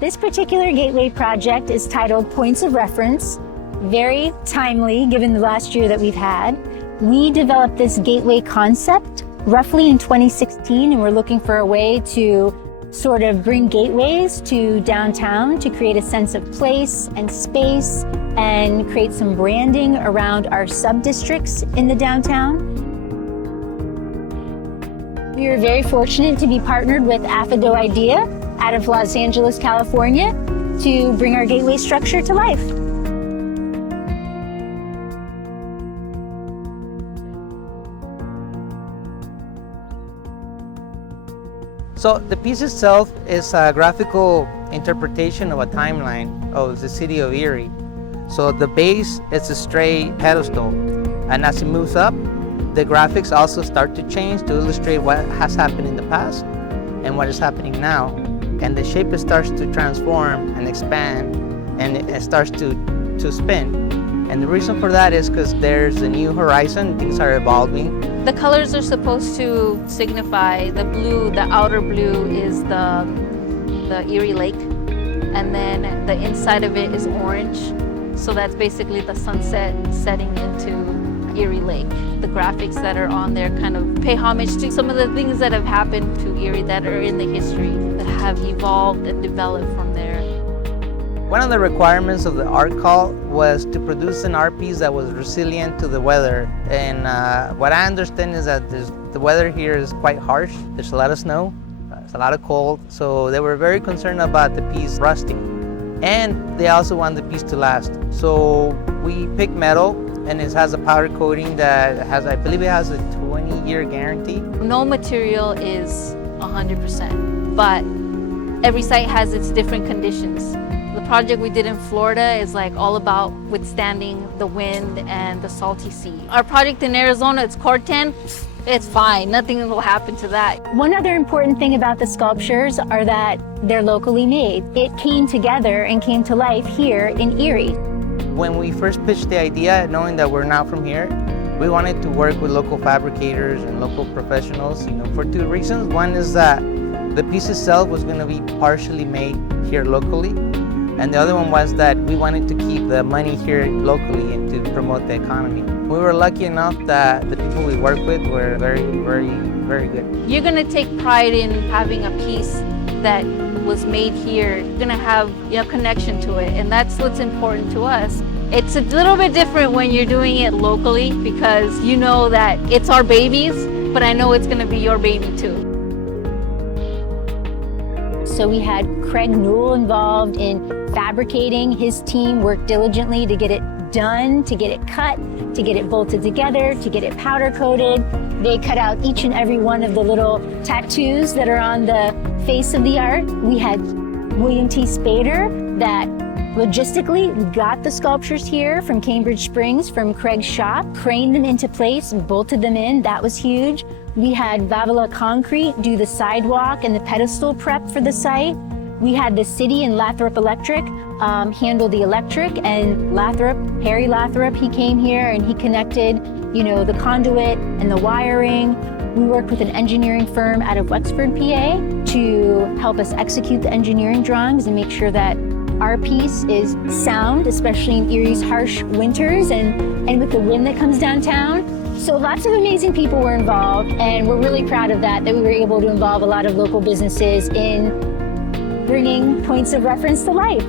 This particular gateway project is titled Points of Reference. Very timely given the last year that we've had. We developed this gateway concept roughly in 2016, and we're looking for a way to sort of bring gateways to downtown to create a sense of place and space and create some branding around our sub-districts in the downtown. We are very fortunate to be partnered with Affido Idea out of Los Angeles, California, to bring our gateway structure to life. So the piece itself is a graphical interpretation of a timeline of the city of Erie. So the base is a straight pedestal, and as it moves up, the graphics also start to change to illustrate what has happened in the past and what is happening now. And the shape starts to transform and expand, and it starts to spin. And the reason for that is because there's a new horizon, things are evolving. The colors are supposed to signify the blue, the outer blue is the Erie Lake, and then the inside of it is orange. So that's basically the sunset setting into Erie Lake. The graphics that are on there kind of pay homage to some of the things that have happened to Erie that are in the history, that have evolved and developed from there. One of the requirements of the art call was to produce an art piece that was resilient to the weather. And what I understand is that the weather here is quite harsh. There's a lot of snow, there's a lot of cold. So they were very concerned about the piece rusting. And they also want the piece to last. So we picked metal, and it has a powder coating that has, I believe it has a 20-year guarantee. No material is 100%, but every site has its different conditions. The project we did in Florida is like all about withstanding the wind and the salty sea. Our project in Arizona, it's Corten. It's fine, nothing will happen to that. One other important thing about the sculptures are that they're locally made. It came together and came to life here in Erie. When we first pitched the idea, knowing that we're not from here, we wanted to work with local fabricators and local professionals, for two reasons. One is that the piece itself was going to be partially made here locally. And the other one was that we wanted to keep the money here locally and to promote the economy. We were lucky enough that the people we worked with were very, very, very good. You're gonna take pride in having a piece that was made here. You're gonna have connection to it, and that's what's important to us. It's a little bit different when you're doing it locally because you know that it's our babies, but I know it's gonna be your baby too. So we had Craig Newell involved in fabricating. His team worked diligently to get it done, to get it cut, to get it bolted together, to get it powder coated. They cut out each and every one of the little tattoos that are on the face of the art. We had Wm.T.Spaeder that logistically got the sculptures here from Cambridge Springs, from Craig's shop, craned them into place, bolted them in. That was huge. We had Vavala Concrete do the sidewalk and the pedestal prep for the site. We had the city and Lathrop Electric handle the electric, and Harry Lathrop, he came here and he connected, the conduit and the wiring. We worked with an engineering firm out of Wexford, PA, to help us execute the engineering drawings and make sure that our piece is sound, especially in Erie's harsh winters and with the wind that comes downtown. So lots of amazing people were involved, and we're really proud of that we were able to involve a lot of local businesses in bringing Points of Reference to life.